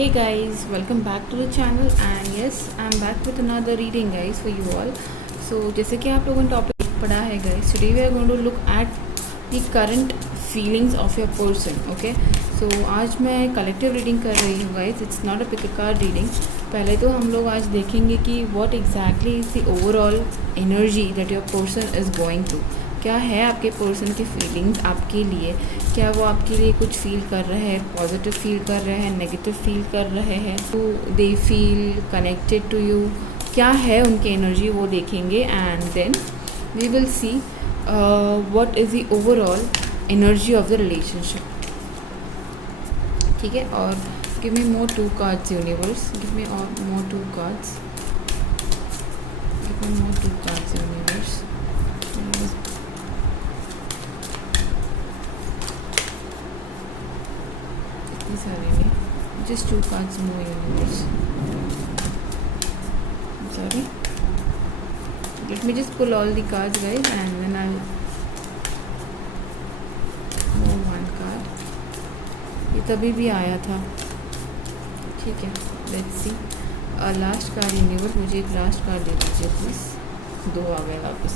Hey guys, welcome back to the channel and yes, I'm back with another reading guys for you all. So जैसे कि आप लोगों ने topic पढ़ा है guys, today we are going to look at the current feelings of your person. Okay, so आज मैं collective reading कर रही हूँ guys. It's not a pick a card reading. पहले तो हम लोग आज देखेंगे कि what exactly is the overall energy that your person is going through. क्या है आपके पर्सन की फीलिंग्स आपके लिए, क्या वो आपके लिए कुछ फील कर रहे हैं, पॉजिटिव फील कर रहे हैं, नेगेटिव फील कर रहे हैं, तो they feel connected to you, क्या है उनकी एनर्जी वो देखेंगे and then we will see what is the overall energy of the relationship. ठीक है, और give me more 2 cards universe, give me more 2 cards, give me more 2 cards universe. Sorry, just 2 cards more universe. Sorry, let me just pull all the cards guys and then I'll move 1 card. ये तभी भी आया था. ठीक है, let's see. Last card universe, मुझे एक last card दे दीजिए प्लीज़. 2 आ गए वापस.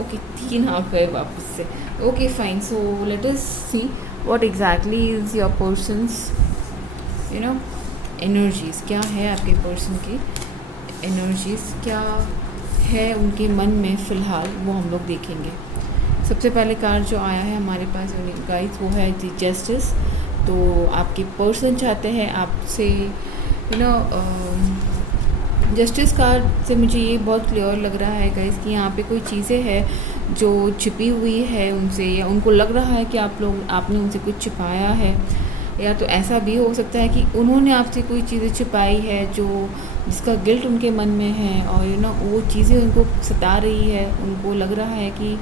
ओके, 3 आ गए वापस से. Okay fine, so let us see what exactly is your person's energies. क्या है आपके पर्सन की एनर्जीज़, क्या है उनके मन में फ़िलहाल, वो हम लोग देखेंगे. सबसे पहले कार्ड जो आया है हमारे पास गाइस वो है द जस्टिस. तो आपके पर्सन चाहते हैं आपसे जस्टिस कार्ड से मुझे ये बहुत क्लियर लग रहा है गाइस कि यहाँ पे कोई चीज़ें हैं जो छिपी हुई है उनसे, या उनको लग रहा है कि आपने उनसे कुछ छिपाया है, या तो ऐसा भी हो सकता है कि उन्होंने आपसे कोई चीज़ें छिपाई है जिसका गिल्ट उनके मन में है, और वो चीज़ें उनको सता रही है. उनको लग रहा है कि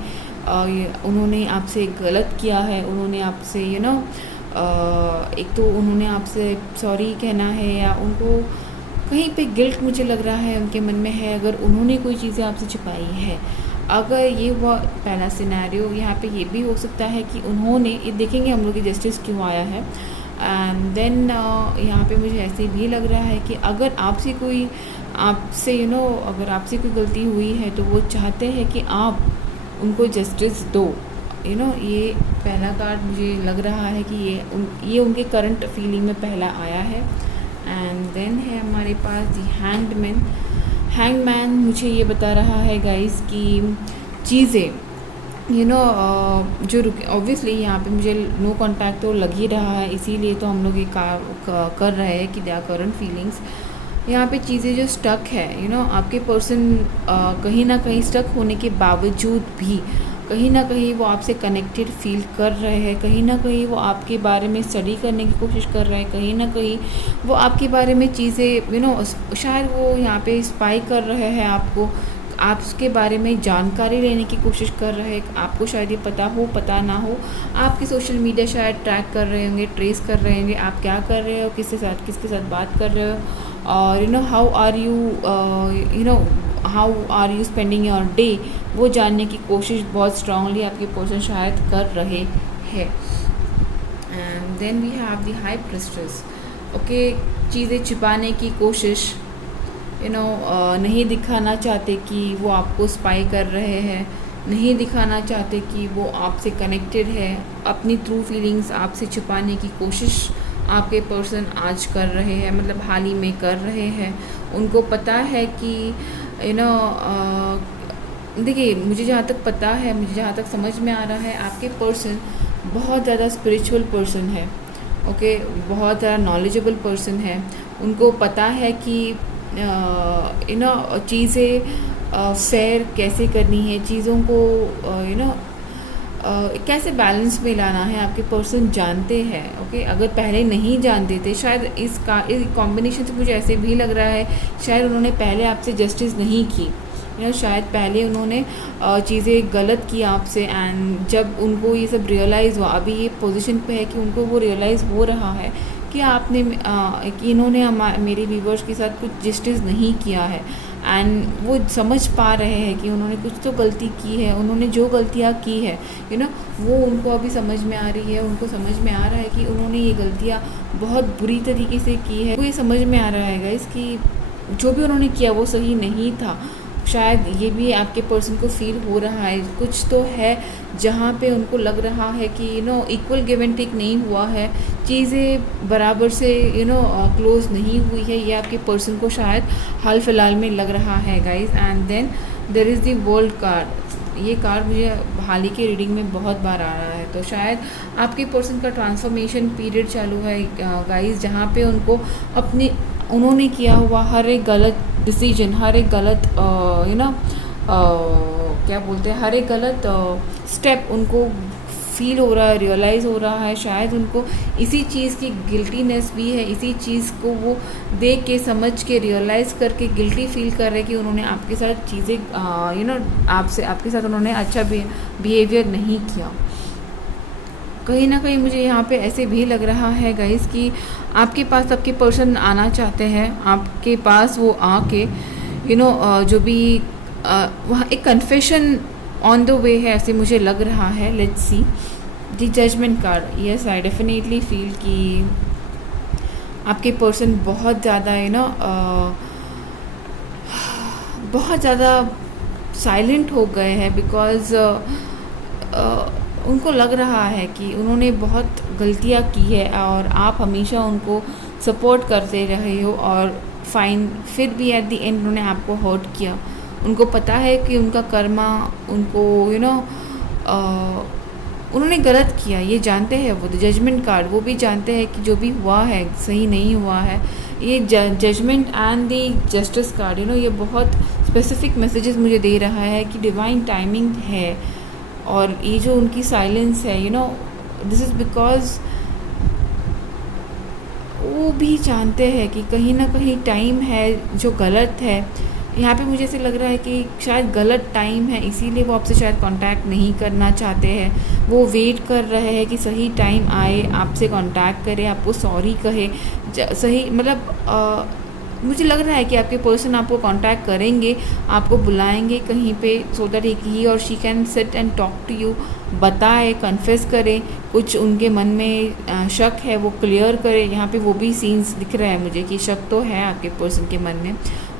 उन्होंने आपसे गलत किया है, उन्होंने आपसे एक तो उन्होंने आपसे सॉरी कहना है, या उनको कहीं पे गिल्ट मुझे लग रहा है उनके मन में है अगर उन्होंने कोई चीज़ें आपसे छिपाई है. अगर ये हुआ पहला सिनेरियो, यहाँ पे ये भी हो सकता है कि उन्होंने, ये देखेंगे हम लोग की जस्टिस क्यों आया है. एंड देन यहाँ पे मुझे ऐसे भी लग रहा है कि अगर आपसे अगर आपसे कोई गलती हुई है तो वो चाहते हैं कि आप उनको जस्टिस दो. ये पहला कार्ड मुझे लग रहा है कि ये उनके करंट फीलिंग में पहला आया है. एंड देन है हमारे पास दी हैंगमैन. मुझे ये बता रहा है गाइस कि चीज़ें जो रुके, ऑब्वियसली यहाँ पे मुझे नो कांटेक्ट तो लग ही रहा है, इसीलिए तो हम लोग ये कर रहे हैं कि दे आर करंट फीलिंग्स. यहाँ पे चीज़ें जो स्टक है आपके पर्सन कहीं ना कहीं स्टक होने के बावजूद भी कहीं ना कहीं वो आपसे कनेक्टेड फील कर रहे हैं, कहीं ना कहीं वो आपके बारे में स्टडी करने की कोशिश कर रहे हैं, कहीं ना कहीं वो आपके बारे में चीज़ें शायद वो यहाँ पे स्पाई कर रहे हैं आपको, आपके बारे में जानकारी लेने की कोशिश कर रहे हैं. आपको शायद ये पता हो पता ना हो, आपकी सोशल मीडिया शायद ट्रैक कर रहे होंगे, ट्रेस कर रहे होंगे आप क्या कर रहे हो, किसके साथ बात कर रहे हो, और how are you spending your day, वो जानने की कोशिश बहुत स्ट्रांगली आपके पर्सन शायद कर रहे हैं. And then we have the high priestess. Okay, चीज़ें छिपाने की कोशिश, नहीं दिखाना चाहते कि वो आपको स्पाई कर रहे हैं, नहीं दिखाना चाहते कि वो आपसे कनेक्टेड है, अपनी ट्रू फीलिंग्स आपसे छुपाने की कोशिश आपके पर्सन आज कर रहे हैं, मतलब हाल ही में कर रहे हैं. उनको पता है कि देखिए, मुझे जहाँ तक पता है, मुझे जहाँ तक समझ में आ रहा है, आपके पर्सन बहुत ज़्यादा स्पिरिचुअल पर्सन है. ओके, बहुत ज़्यादा नॉलेजेबल पर्सन है. उनको पता है कि चीज़ें फेयर कैसे करनी है, चीज़ों को कैसे बैलेंस में लाना है, आपके पर्सन जानते हैं. ओके, अगर पहले नहीं जानते थे, शायद इस कॉम्बिनेशन से मुझे ऐसे भी लग रहा है शायद उन्होंने पहले आपसे जस्टिस नहीं की, शायद पहले उन्होंने चीज़ें गलत की आपसे. एंड जब उनको ये सब रियलाइज़ हुआ, अभी ये पोजीशन पे है कि उनको वो रियलाइज़ हो रहा है कि कि इन्होंने मेरे व्यूवर्स के साथ कुछ जस्टिस नहीं किया है. एंड वो समझ पा रहे हैं कि उन्होंने कुछ तो गलती की है, उन्होंने जो गलतियाँ की है वो उनको अभी समझ में आ रही है। उनको समझ में आ रहा है कि उन्होंने ये गलतियाँ बहुत बुरी तरीके से की है। वो ये समझ में आ रहा है गाइस कि जो भी उन्होंने किया वो सही नहीं था। शायद ये भी आपके पर्सन को फील हो रहा है, कुछ तो है जहाँ पे उनको लग रहा है कि इक्वल गिव एंड टेक नहीं हुआ है, चीज़ें बराबर से क्लोज नहीं हुई है। ये आपके पर्सन को शायद हाल फिलहाल में लग रहा है guys. And then there is the world card. ये कार्ड मुझे हाल ही के रीडिंग में बहुत बार आ रहा है। तो शायद आपके पर्सन का ट्रांसफॉर्मेशन पीरियड चालू है गाइस, जहाँ पे उन्होंने किया हुआ हर एक गलत डिसीजन, हर एक गलत क्या बोलते हैं, हर एक गलत स्टेप उनको फील हो रहा है, रियलाइज़ हो रहा है। शायद उनको इसी चीज़ की गिल्टीनेस भी है, इसी चीज़ को वो देख के समझ के रियलाइज़ करके गिल्टी फील कर रहे हैं कि उन्होंने आपके साथ चीज़ें आपके साथ उन्होंने अच्छा बिहेवियर नहीं किया। कहीं ना कहीं मुझे यहाँ पे ऐसे भी लग रहा है गाइस कि आपके पास आपके पर्सन आना चाहते हैं, आपके पास वो आके जो भी वहाँ एक कन्फेशन ऑन द वे है, ऐसे मुझे लग रहा है। Let's see the judgement card. Yes, I definitely feel कि आपके पर्सन बहुत ज़्यादा बहुत ज़्यादा साइलेंट हो गए हैं, बिकॉज़ उनको लग रहा है कि उन्होंने बहुत गलतियाँ की है और आप हमेशा उनको सपोर्ट करते रहे हो, और फाइन फिर भी एट द एंड उन्होंने आपको हर्ट किया। उनको पता है कि उनका कर्मा उनको उन्होंने गलत किया, ये जानते हैं वो। जजमेंट कार्ड, वो भी जानते हैं कि जो भी हुआ है सही नहीं हुआ है। ये judgement and the justice card ये बहुत स्पेसिफिक मैसेजेस मुझे दे रहा है कि डिवाइन टाइमिंग है। और ये जो उनकी साइलेंस है दिस इज़ बिकॉज वो भी जानते हैं कि कहीं ना कहीं टाइम है जो गलत है। यहाँ पे मुझे ऐसे लग रहा है कि शायद गलत टाइम है, इसीलिए वो आपसे शायद कांटेक्ट नहीं करना चाहते हैं। वो वेट कर रहे हैं कि सही टाइम आए, आपसे कांटेक्ट करे, आपको सॉरी कहे। सही मतलब मुझे लग रहा है कि आपके पर्सन आपको कांटेक्ट करेंगे, आपको बुलाएंगे कहीं पे, सो दैट ही और she can sit and talk to you, बताए, कन्फेस करें, कुछ उनके मन में शक है वो क्लियर करें। यहाँ पे वो भी सीन्स दिख रहा है मुझे कि शक तो है आपके पर्सन के मन में।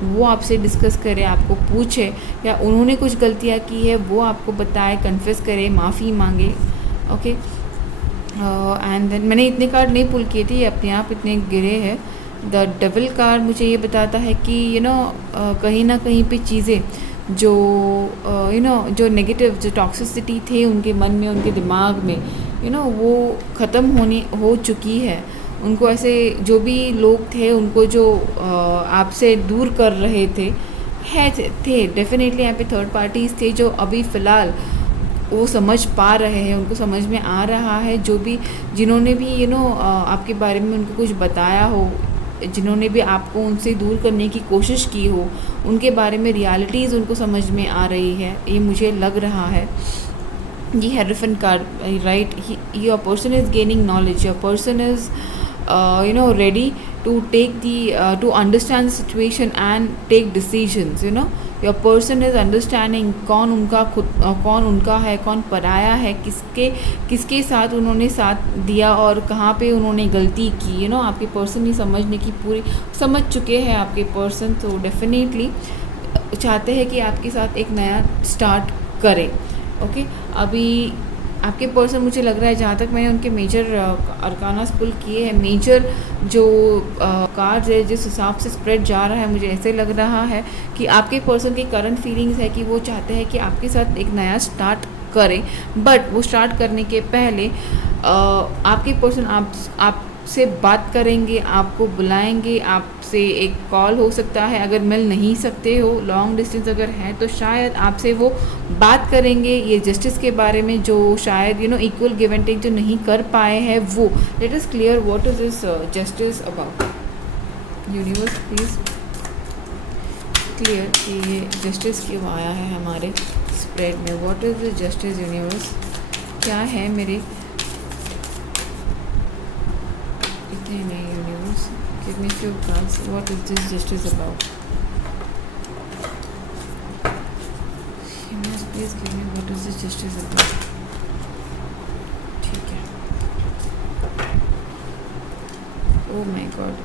वो आपसे डिस्कस करे, आपको पूछे, या उन्होंने कुछ गलतियाँ की है वो आपको बताए, कन्फेस करे, माफ़ी मांगे। ओके, एंड देन मैंने इतने कार्ड नहीं पुल किए थे, ये अपने आप इतने गिरे हैं। द डेविल कार्ड मुझे ये बताता है कि कहीं ना कहीं पे चीज़ें जो जो नेगेटिव, जो टॉक्सिसिटी थे उनके मन में, उनके दिमाग में वो ख़त्म हो चुकी है। उनको ऐसे जो भी लोग थे उनको जो आपसे दूर कर रहे थे डेफिनेटली यहाँ पे थर्ड पार्टीज़ थे जो अभी फ़िलहाल वो समझ पा रहे हैं, उनको समझ में आ रहा है। जो भी जिन्होंने भी आपके बारे में उनको कुछ बताया हो, जिन्होंने भी आपको उनसे दूर करने की कोशिश की हो, उनके बारे में रियलिटीज़ उनको समझ में आ रही है, ये मुझे लग रहा है। ये hierophant card, right, your person is gaining knowledge, your person is ready to take to understand the situation and take decisions. your person is understanding कौन उनका है, कौन पराया है, किसके साथ उन्होंने साथ दिया और कहाँ पे उन्होंने गलती की। आपके पर्सन ही समझने की पूरी समझ चुके हैं आपके पर्सन, तो डेफिनेटली चाहते हैं कि आपके साथ एक नया स्टार्ट करें। ओके, अभी आपके पर्सन मुझे लग रहा है, जहाँ तक मैंने उनके मेजर अरकानास पुल किए हैं, मेजर जो कार्ड्स है जिस हिसाब से स्प्रेड जा रहा है, मुझे ऐसे लग रहा है कि आपके पर्सन की करंट फीलिंग्स है कि वो चाहते हैं कि आपके साथ एक नया स्टार्ट करें। बट वो स्टार्ट करने के पहले आपके पर्सन आपसे बात करेंगे, आपको बुलाएंगे, आपसे एक कॉल हो सकता है, अगर मिल नहीं सकते हो, लॉन्ग डिस्टेंस अगर है तो शायद आपसे वो बात करेंगे ये जस्टिस के बारे में, जो शायद इक्वल गिव एंड टेक जो नहीं कर पाए हैं वो। Let us clear what is this justice about. Universe please clear कि ये जस्टिस क्यों आया है हमारे स्प्रेड में। What is this justice universe, क्या है मेरे universe, give me few cards, what is this justice about. Please give me what is the justice about. ठीक है। Oh my god,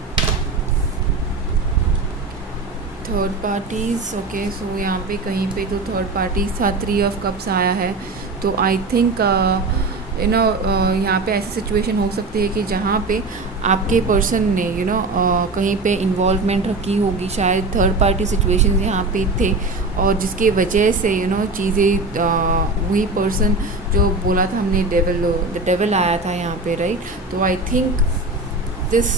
third parties. Okay, so यहाँ पे कहीं पे तो थर्ड पार्टीज था, 3 ऑफ कप्स आया है। तो आई थिंक यहाँ पे ऐसी सिचुएशन हो सकती है कि जहाँ पे आपके पर्सन ने कहीं पे इन्वॉल्वमेंट रखी होगी, शायद थर्ड पार्टी सिचुएशन यहाँ पे थे, और जिसके वजह से चीज़ें वही पर्सन जो बोला था हमने द डेविल आया था यहाँ पे, राइट। तो I think this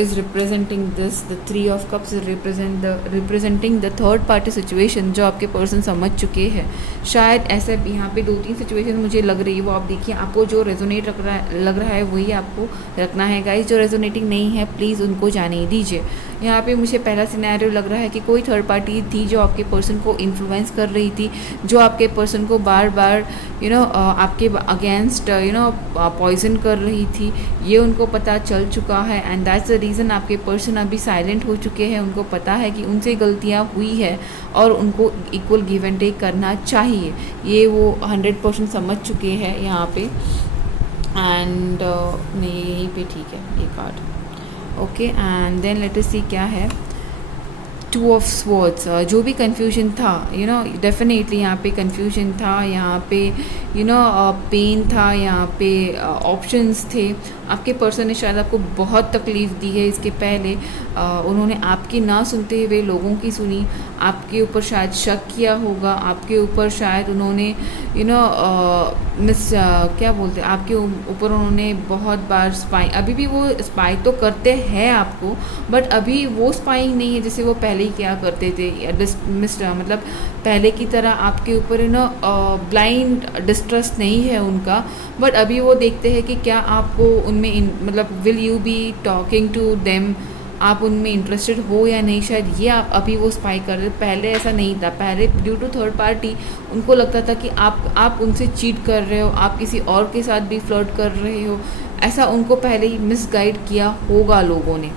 is representing this, the 3 of cups is representing the third party situation जो आपके पर्सन समझ चुके हैं। शायद ऐसे यहाँ पे 2-3 सिचुएशन मुझे लग रही है, वो आप देखिए, आपको जो रेजोनेट लग रहा है वही आपको रखना है गाइस। जो रेजोनेटिंग नहीं है प्लीज़ उनको जाने दीजिए। यहाँ पे मुझे पहला सिनेरियो लग रहा है कि कोई थर्ड पार्टी थी जो आपके पर्सन को इन्फ्लुएंस कर रही थी, जो आपके पर्सन को बार बार आपके अगेंस्ट पॉइजन कर रही थी। ये उनको पता चल चुका है एंड दैट्स द रीज़न आपके पर्सन अभी साइलेंट हो चुके हैं। उनको पता है कि उनसे गलतियाँ हुई है और उनको इक्वल गिव एंड टेक करना चाहिए। ये वो 100% समझ चुके हैं यहाँ पे। एंड नहीं, यहीं पे ठीक है ये card. Okay, and then let us see क्या है। 2 ऑफ स्वॉर्ड्स। जो भी कन्फ्यूजन था, डेफिनेटली यहाँ पे कन्फ्यूजन था, यहाँ पे पेन था, यहाँ पे ऑप्शंस थे। आपके पर्सन ने शायद आपको बहुत तकलीफ़ दी है इसके पहले। उन्होंने आपकी ना सुनते हुए लोगों की सुनी, आपके ऊपर शायद शक किया होगा, आपके ऊपर शायद उन्होंने क्या बोलते हैं, आपके ऊपर उन्होंने बहुत बार स्पाई, अभी भी वो स्पाई तो करते हैं आपको, बट अभी वो स्पाइंग नहीं है जैसे वो पहले ही क्या करते थे। मतलब पहले की तरह आपके ऊपर ब्लाइंड डिस्ट्रस्ट नहीं है उनका, बट अभी वो देखते हैं कि क्या आपको उनमें मतलब will you be talking to them, आप उनमें इंटरेस्टेड हो या नहीं, शायद ये आप अभी वो स्पाई कर रहे। पहले ऐसा नहीं था, पहले ड्यू टू थर्ड पार्टी उनको लगता था कि आप उनसे चीट कर रहे हो, आप किसी और के साथ भी फ्लर्ट कर रहे हो, ऐसा उनको पहले ही मिसगाइड किया होगा लोगों ने।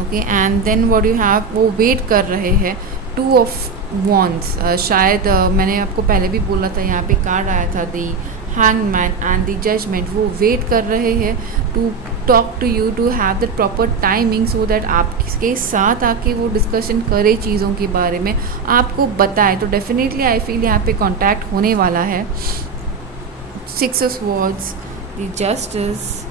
Okay, and then what you have, वो वेट कर रहे हैं। 2 ऑफ वॉन्ड्स। शायद मैंने आपको पहले भी बोला था, यहाँ पे कार्ड आया था the hangman and the judgement. वो वेट कर रहे हैं to talk to you, to have the proper timing so that आपके साथ आके वो डिस्कशन करे चीज़ों के बारे में, आपको बताए। तो डेफिनेटली आई फील यहाँ पे कांटेक्ट होने वाला है। 6 of swords, the justice,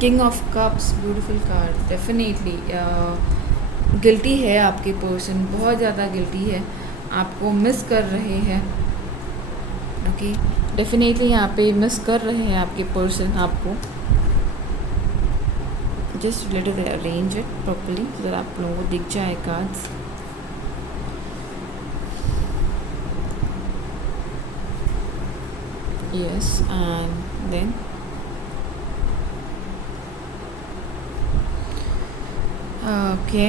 king of cups, beautiful card. Definitely guilty है आपके पर्सन, बहुत ज़्यादा गिल्टी है, आपको मिस कर रहे हैं। ओके, डेफिनेटली यहाँ पे मिस कर रहे हैं आपके पर्सन आपको। Just let us arrange it properly so that आप लोगों को दिख जाए cards. Yes, and then okay,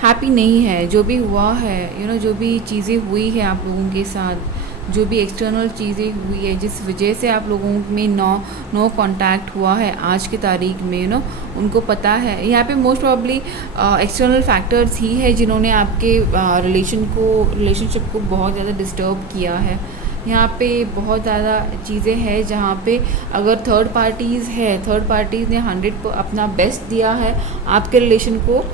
happy नहीं है जो भी हुआ है, जो भी चीज़ें हुई है आप लोगों के साथ, जो भी एक्सटर्नल चीज़ें हुई है जिस वजह से आप लोगों में नो कांटेक्ट हुआ है आज की तारीख में, उनको पता है। यहाँ पे मोस्ट प्रॉब्ली एक्सटर्नल फैक्टर्स ही है जिन्होंने आपके रिलेशनशिप को बहुत ज़्यादा डिस्टर्ब किया है। यहाँ पे बहुत ज़्यादा चीज़ें हैं जहाँ पे अगर थर्ड पार्टीज़ ने 100 अपना बेस्ट दिया है आपके रिलेशन को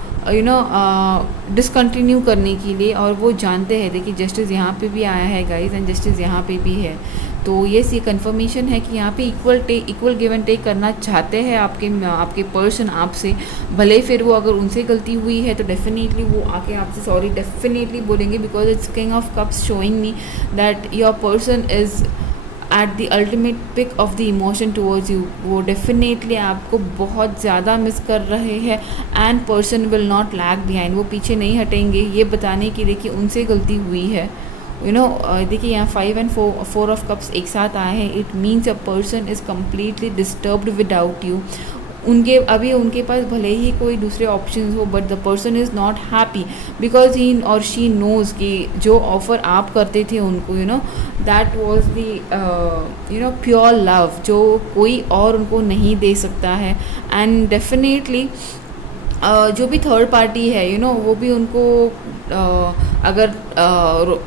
डिसकंटिन्यू करने के लिए, और वो जानते हैं। देखिए जस्टिस यहाँ पे भी आया है गाइस, एंड जस्टिस यहाँ पे भी है। तो ये कंफर्मेशन है कि यहाँ पे इक्वल गिव एंड टेक करना चाहते हैं आपके पर्सन आपसे, भले फिर वो अगर उनसे गलती हुई है तो डेफिनेटली वो आके आपसे सॉरी डेफिनेटली बोलेंगे, because it's king of cups showing me that your person is at the ultimate peak of the emotion towards you. वो डेफिनेटली आपको बहुत ज़्यादा मिस कर रहे हैं and person will not lag behind. वो पीछे नहीं हटेंगे ये बताने के लिए कि उनसे गलती हुई है। देखिए यहाँ 5 and 4 ऑफ कप्स एक साथ आए हैं। It means a person is completely disturbed without you. उनके पास भले ही कोई दूसरे ऑप्शंस हो, but the person is not happy because he और शी नोज़ कि जो ऑफ़र आप करते थे उनको, that was the pure love जो कोई और उनको नहीं दे सकता है। एंड डेफिनेटली जो भी थर्ड पार्टी है वो भी उनको अगर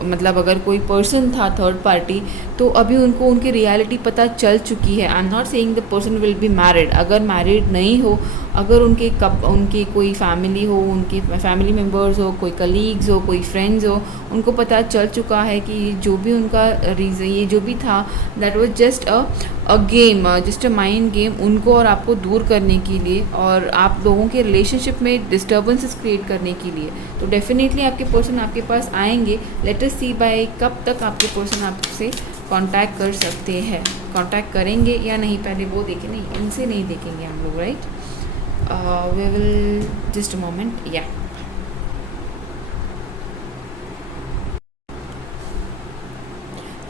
मतलब अगर कोई पर्सन था थर्ड पार्टी, तो अभी उनको उनकी रियलिटी पता चल चुकी है। I am not saying the person will be married, अगर मैरिड नहीं हो, अगर उनकी कोई फैमिली हो, उनकी फैमिली मेम्बर्स हो, कोई कलीग्स हो, कोई फ्रेंड्स हो, उनको पता चल चुका है कि जो भी उनका रीज़न ये जो भी था that was just a game, just a mind game, उनको और आपको दूर करने के लिए और आप लोगों के रिलेशनशिप में डिस्टर्बेंसेस क्रिएट करने के लिए। तो डेफिनेटली आपके पर्सन आपके पास आएंगे। लेट अस सी बाय कब तक आपके पर्सन आपसे कांटेक्ट कर सकते हैं, कांटेक्ट करेंगे या नहीं, पहले वो देखें। नहीं, इनसे नहीं देखेंगे हम लोग, right. We will just a moment, yeah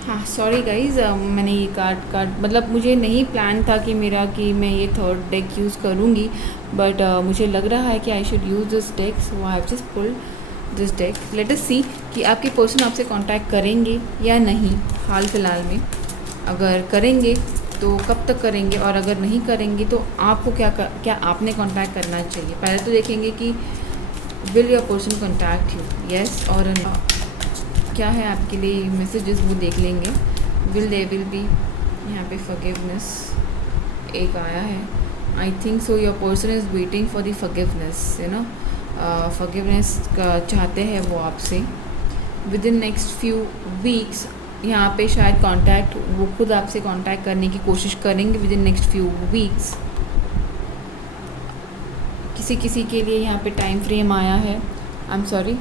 हाँ सॉरी गाइज़, मैंने ये कार्ड मतलब मुझे नहीं प्लान था कि मैं ये थर्ड डेक यूज़ करूँगी, बट मुझे लग रहा है कि I should use this deck, so I have just pulled this deck. Let us see कि आपके पर्सन आपसे कांटेक्ट करेंगे या नहीं हाल फिलहाल में। अगर करेंगे तो कब तक करेंगे, और अगर नहीं करेंगे तो आपको क्या आपने कांटेक्ट करना चाहिए। पहले तो देखेंगे कि will your person contact you, yes और नो। क्या है आपके लिए मैसेजेस वो देख लेंगे। विल बी यहाँ पे फॉरगिवनेस एक आया है। I think so your person is waiting for the forgiveness, forgiveness का चाहते हैं वो आपसे with in next few weeks. यहाँ पे शायद कांटेक्ट वो खुद आपसे कांटेक्ट करने की कोशिश करेंगे with in next few weeks. किसी के लिए यहाँ पे टाइम फ्रेम आया है, आई एम सॉरी,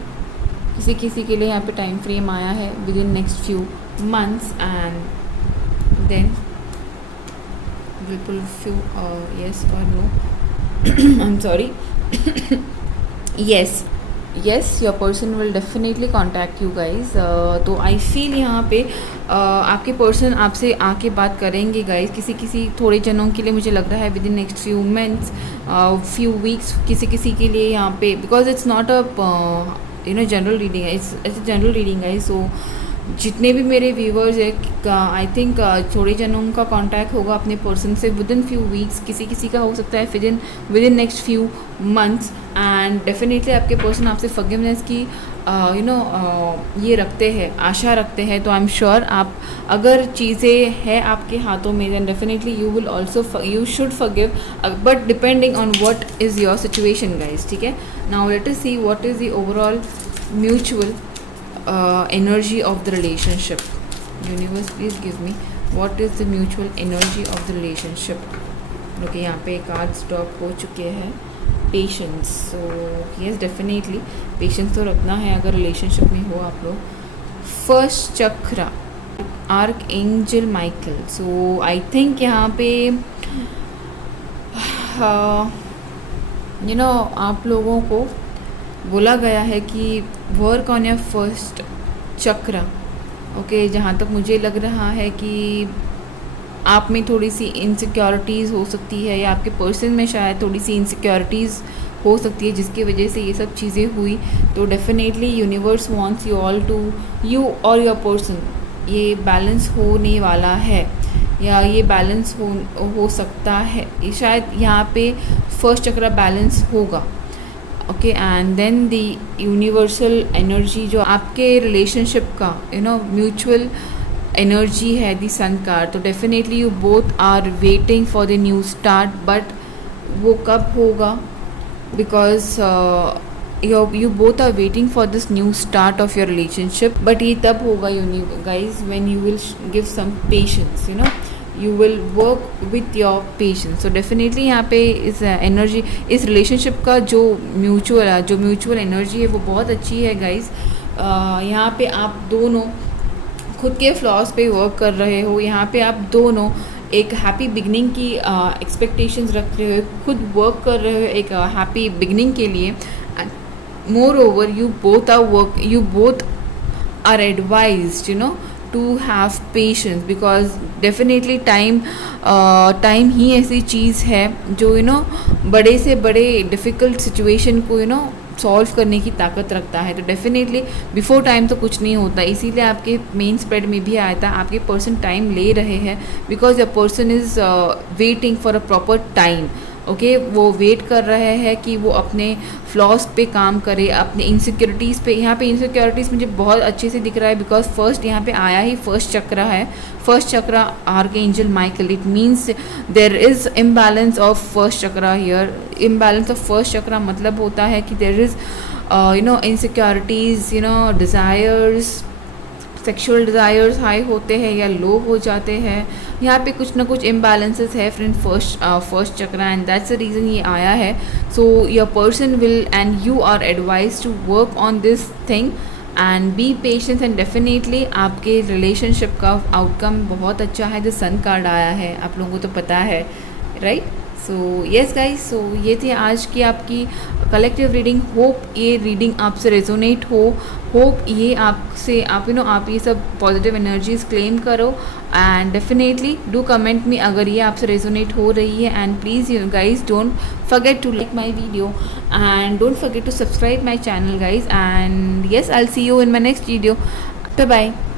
किसी के लिए यहाँ पे टाइम फ्रेम आया है within next few months, and then will pull few yes और no. I am sorry, yes your person will definitely contact you guys. तो आई फील यहाँ पे आपके पर्सन आपसे आके बात करेंगे गाइज। किसी थोड़े जनों के लिए मुझे लग रहा है within next few months, few weeks. किसी के लिए यहाँ पे, because it's not a general reading है, इट्स जनरल रीडिंग है। सो जितने भी मेरे व्यूवर्स है आई थिंक थोड़े जनों का कांटेक्ट होगा अपने पर्सन से विद इन फ्यू वीक्स। किसी का हो सकता है within next few months, and definitely आपके पर्सन आपसे फॉरगिवनेस की ये रखते हैं, आशा रखते हैं। तो आई एम श्योर आप अगर चीज़ें हैं आपके हाथों में then definitely you should forgive, but depending on what is your situation guys, ठीक है। Now let us see what is the overall mutual energy of the relationship. Universe, please give me what is the mutual energy of the relationship. Okay, यहाँ पे card stop हो चुके हैं। Patience, so yes definitely patience तो रखना है अगर relationship में हो आप लोग। फर्स्ट चक्र arc angel Michael. So I think यहाँ पे आप लोगों को बोला गया है कि वर्क ऑन योर फर्स्ट चक्र। ओके, जहाँ तक मुझे लग रहा है कि आप में थोड़ी सी इनसिक्योरिटीज़ हो सकती है, या आपके पर्सन में शायद थोड़ी सी इनसिक्योरिटीज़ हो सकती है जिसकी वजह से ये सब चीज़ें हुई। तो definitely universe wants you all to, you और योर पर्सन, ये बैलेंस होने वाला है, या ये बैलेंस हो सकता है। ये शायद यहाँ पे फर्स्ट चक्र बैलेंस होगा। Okay, and then the universal energy जो आपके रिलेशनशिप का म्यूचुअल एनर्जी है द सन कार्ड। तो definitely you both are waiting for the new start, but वो कब होगा, because you both are waiting for this new start of your relationship, but ये तब होगा guys when you will give some patience, you will work with your patience. So definitely यहाँ पे इस energy, इस रिलेशनशिप का जो म्यूचुअल एनर्जी है वो बहुत अच्छी है गाइज। यहाँ पे आप दोनों खुद के फ्लॉज पे वर्क कर रहे हो, यहाँ पे आप दोनों एक हैप्पी बिगनिंग की एक्सपेक्टेशंस रख रहे हो, खुद वर्क कर रहे हो एक हैप्पी बिगनिंग के लिए। Moreover, you both are advised, to have patience, because definitely time ही ऐसी चीज़ है जो बड़े से बड़े डिफ़िकल्ट सिचुएशन को सॉल्व करने की ताकत रखता है। तो डेफिनेटली बिफोर टाइम तो कुछ नहीं होता, इसीलिए आपके मेन स्प्रेड में भी आया था आपके पर्सन टाइम ले रहे हैं, because the person is waiting for a proper time. Okay वो वेट कर रहे हैं कि वो अपने फ्लॉस पे काम करे, अपने इनसिक्योरिटीज़ पे। यहाँ पे इनसिक्योरिटीज़ मुझे बहुत अच्छे से दिख रहा है बिकॉज फर्स्ट यहाँ पे आया ही फर्स्ट चक्र है, फर्स्ट चक्र archangel Michael. It means there is imbalance of first चक्र हियर। इम्बैलेंस ऑफ फर्स्ट चक्र मतलब होता है कि there is insecurities, desires, sexual desires high होते हैं या लो हो जाते हैं। यहाँ पे कुछ ना कुछ इम्बैलेंसेस है friend first chakra, and that's the reason ये आया है। So your person will and you are advise to work on this thing and be patience, and definitely आपके रिलेशनशिप का आउटकम बहुत अच्छा है। द सन कार्ड आया है, आप लोगों को तो पता है, राइट? सो येस गाइज, सो ये थी आज की आपकी कलेक्टिव रीडिंग। होप ये रीडिंग आपसे रेजोनेट हो, होप ये आपसे आप ये सब पॉजिटिव एनर्जीज क्लेम करो, and definitely do comment me अगर ये आपसे रेजोनेट हो रही है। And please you guys don't forget to like my video and don't forget to subscribe my channel guys, and yes, I'll see you in my next video. Bye bye.